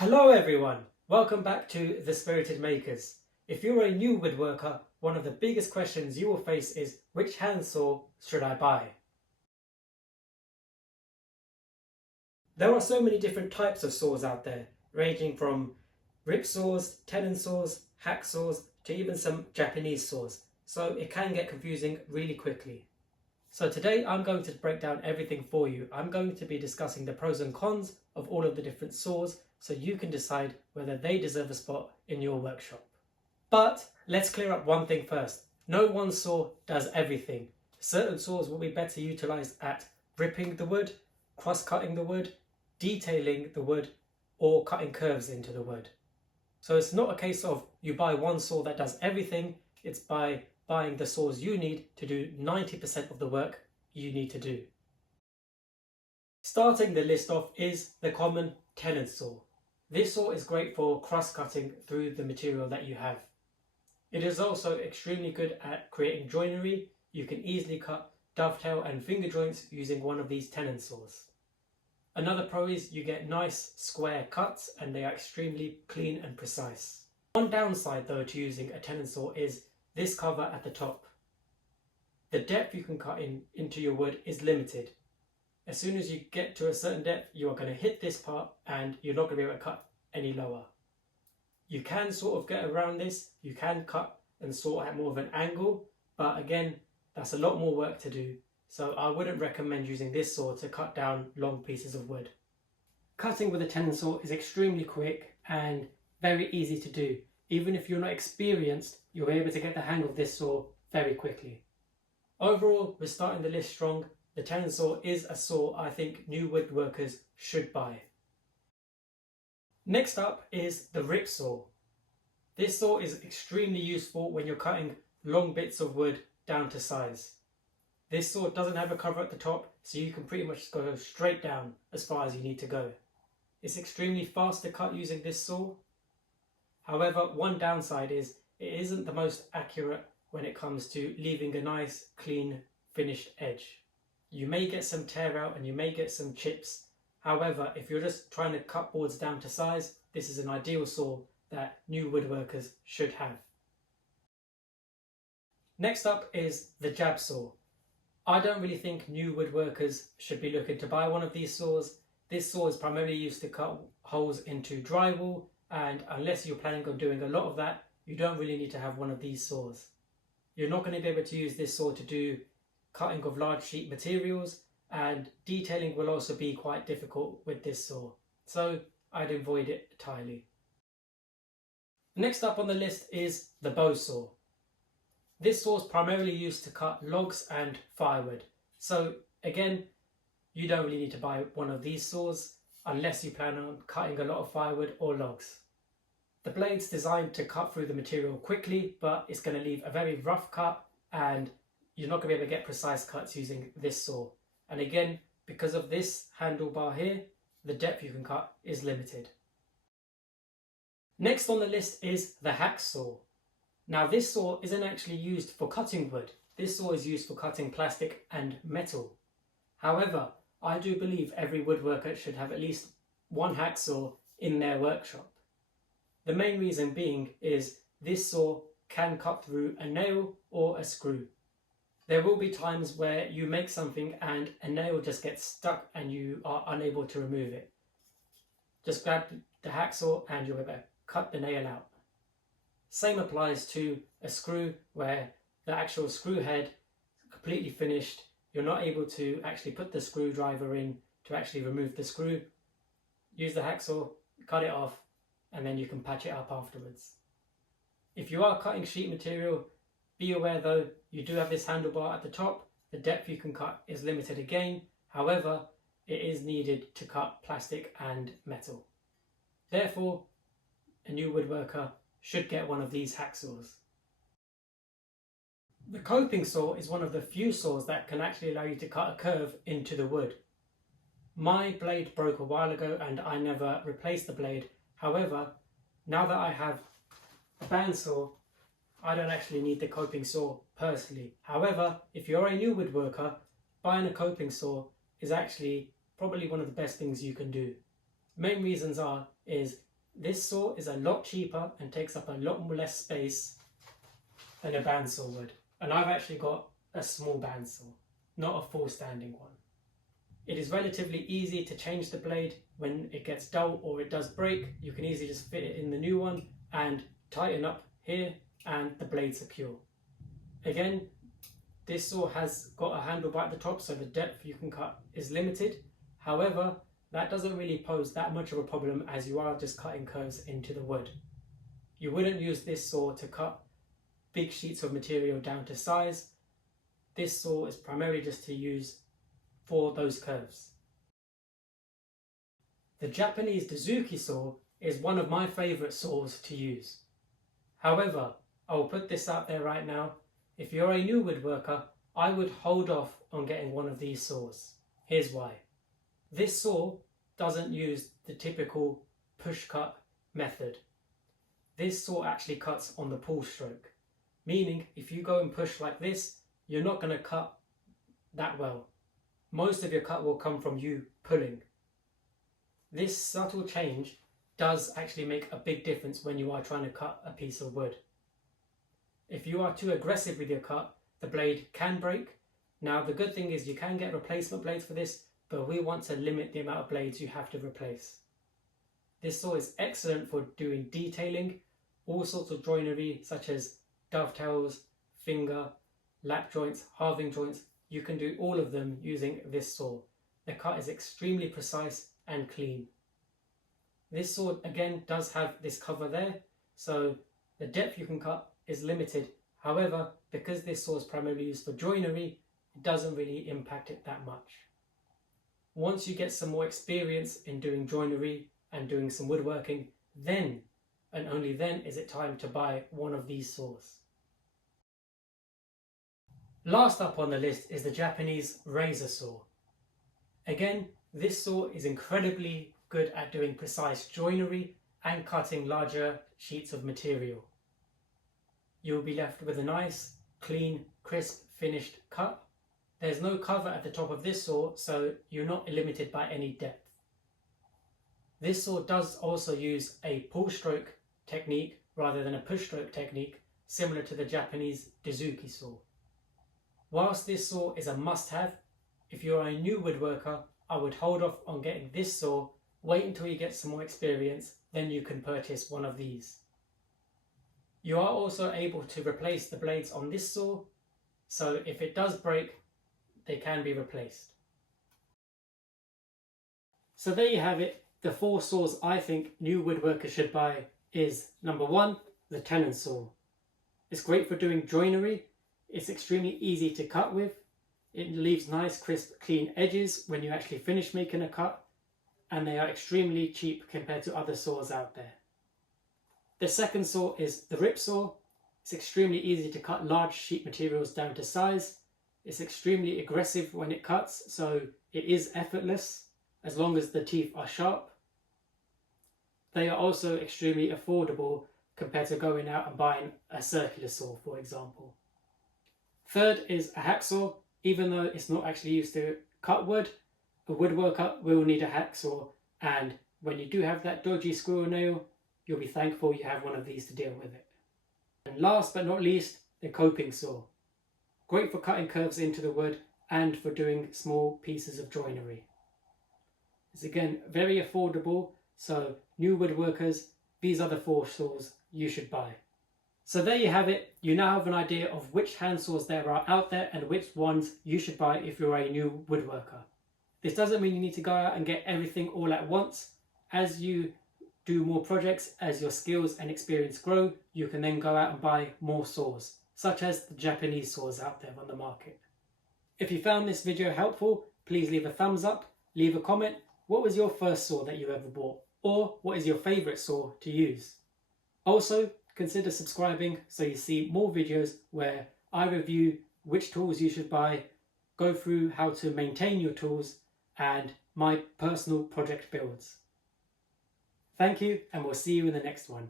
Hello everyone, welcome back to The Spirited Makers. If you're a new woodworker, one of the biggest questions you will face is which handsaw should I buy? There are so many different types of saws out there, ranging from rip saws, tenon saws, hacksaws, to even some Japanese saws, so it can get confusing really quickly. So today I'm going to break down everything for you. I'm going to be discussing the pros and cons of all of the different saws so you can decide whether they deserve a spot in your workshop. But let's clear up one thing first. No one saw does everything. Certain saws will be better utilised at ripping the wood, cross-cutting the wood, detailing the wood, or cutting curves into the wood. So it's not a case of you buy one saw that does everything, it's by buying the saws you need to do 90% of the work you need to do. Starting the list off is the common tenon saw. This saw is great for cross-cutting through the material that you have. It is also extremely good at creating joinery. You can easily cut dovetail and finger joints using one of these tenon saws. Another pro is you get nice square cuts and they are extremely clean and precise. One downside though to using a tenon saw is this cover at the top. The depth you can cut into your wood is limited. As soon as you get to a certain depth, you are going to hit this part and you're not going to be able to cut any lower. You can sort of get around this, you can cut and saw at more of an angle, but again, that's a lot more work to do. So I wouldn't recommend using this saw to cut down long pieces of wood. Cutting with a tenon saw is extremely quick and very easy to do. Even if you're not experienced, you're able to get the hang of this saw very quickly. Overall, we're starting the list strong. The tenon saw is a saw I think new woodworkers should buy. Next up is the rip saw. This saw is extremely useful when you're cutting long bits of wood down to size. This saw doesn't have a cover at the top, so you can pretty much go straight down as far as you need to go. It's extremely fast to cut using this saw. However, one downside is it isn't the most accurate when it comes to leaving a nice, clean, finished edge. You may get some tear out and you may get some chips. However, if you're just trying to cut boards down to size, this is an ideal saw that new woodworkers should have. Next up is the jab saw. I don't really think new woodworkers should be looking to buy one of these saws. This saw is primarily used to cut holes into drywall, and unless you're planning on doing a lot of that, you don't really need to have one of these saws. You're not going to be able to use this saw to do cutting of large sheet materials, and detailing will also be quite difficult with this saw, so I'd avoid it entirely. Next up on the list is the bow saw. This saw is primarily used to cut logs and firewood, so again, you don't really need to buy one of these saws unless you plan on cutting a lot of firewood or logs. The blade's designed to cut through the material quickly, but it's going to leave a very rough cut and you're not going to be able to get precise cuts using this saw. And again, because of this handlebar here, the depth you can cut is limited. Next on the list is the hacksaw. Now this saw isn't actually used for cutting wood. This saw is used for cutting plastic and metal. However, I do believe every woodworker should have at least one hacksaw in their workshop. The main reason being is this saw can cut through a nail or a screw. There will be times where you make something and a nail just gets stuck and you are unable to remove it. Just grab the hacksaw and you'll be able to cut the nail out. Same applies to a screw where the actual screw head is completely finished. You're not able to actually put the screwdriver in to actually remove the screw. Use the hacksaw, cut it off, and then you can patch it up afterwards. If you are cutting sheet material, be aware though, you do have this handlebar at the top. The depth you can cut is limited again. However, it is needed to cut plastic and metal. Therefore, a new woodworker should get one of these hacksaws. The coping saw is one of the few saws that can actually allow you to cut a curve into the wood. My blade broke a while ago and I never replaced the blade. However, now that I have a bandsaw, I don't actually need the coping saw personally. However, if you're a new woodworker, buying a coping saw is actually probably one of the best things you can do. Main reasons is This saw is a lot cheaper and takes up a lot more less space than a bandsaw would. And I've actually got a small bandsaw, not a full standing one. It is relatively easy to change the blade when it gets dull or it does break. You can easily just fit it in the new one and tighten up here and the blade's secure. Again, this saw has got a handlebar at the top, so the depth you can cut is limited. However, that doesn't really pose that much of a problem as you are just cutting curves into the wood. You wouldn't use this saw to cut big sheets of material down to size. This saw is primarily just to use for those curves. The Japanese dozuki saw is one of my favourite saws to use. However, I will put this out there right now. If you're a new woodworker, I would hold off on getting one of these saws. Here's why. This saw doesn't use the typical push cut method. This saw actually cuts on the pull stroke, meaning if you go and push like this, you're not going to cut that well. Most of your cut will come from you pulling. This subtle change does actually make a big difference when you are trying to cut a piece of wood. If you are too aggressive with your cut, the blade can break. Now the good thing is you can get replacement blades for this, but we want to limit the amount of blades you have to replace. This saw is excellent for doing detailing, all sorts of joinery such as dovetails, finger, lap joints, halving joints. You can do all of them using this saw. The cut is extremely precise and clean. This saw again does have this cover there, so the depth you can cut is limited. However, because this saw is primarily used for joinery, it doesn't really impact it that much. Once you get some more experience in doing joinery and doing some woodworking, then and only then is it time to buy one of these saws. Last up on the list is the Japanese razor saw. Again, this saw is incredibly good at doing precise joinery and cutting larger sheets of material. You will be left with a nice, clean, crisp, finished cut. There's no cover at the top of this saw, so you're not limited by any depth. This saw does also use a pull stroke technique rather than a push stroke technique, similar to the Japanese dozuki saw. Whilst this saw is a must-have, if you're a new woodworker, I would hold off on getting this saw, wait until you get some more experience, then you can purchase one of these. You are also able to replace the blades on this saw, so if it does break, they can be replaced. So there you have it. The 4 saws I think new woodworkers should buy is number 1, the Tenon saw. It's great for doing joinery. It's extremely easy to cut with. It leaves nice, crisp, clean edges when you actually finish making a cut, and they are extremely cheap compared to other saws out there. The second saw is the rip saw. It's extremely easy to cut large sheet materials down to size. It's extremely aggressive when it cuts, so it is effortless as long as the teeth are sharp. They are also extremely affordable compared to going out and buying a circular saw, for example. Third is a hacksaw. Even though it's not actually used to cut wood, a woodworker will need a hacksaw, and when you do have that dodgy squirrel nail, you'll be thankful you have one of these to deal with it. And last but not least, the coping saw. Great for cutting curves into the wood and for doing small pieces of joinery. It's again very affordable, so new woodworkers, these are the 4 saws you should buy. So there you have it. You now have an idea of which hand saws there are out there and which ones you should buy if you're a new woodworker. This doesn't mean you need to go out and get everything all at once. As you do more projects, as your skills and experience grow, you can then go out and buy more saws, such as the Japanese saws out there on the market. If you found this video helpful, please leave a thumbs up, leave a comment. What was your first saw that you ever bought? Or what is your favourite saw to use? Also, consider subscribing so you see more videos where I review which tools you should buy, go through how to maintain your tools, and my personal project builds. Thank you, and we'll see you in the next one.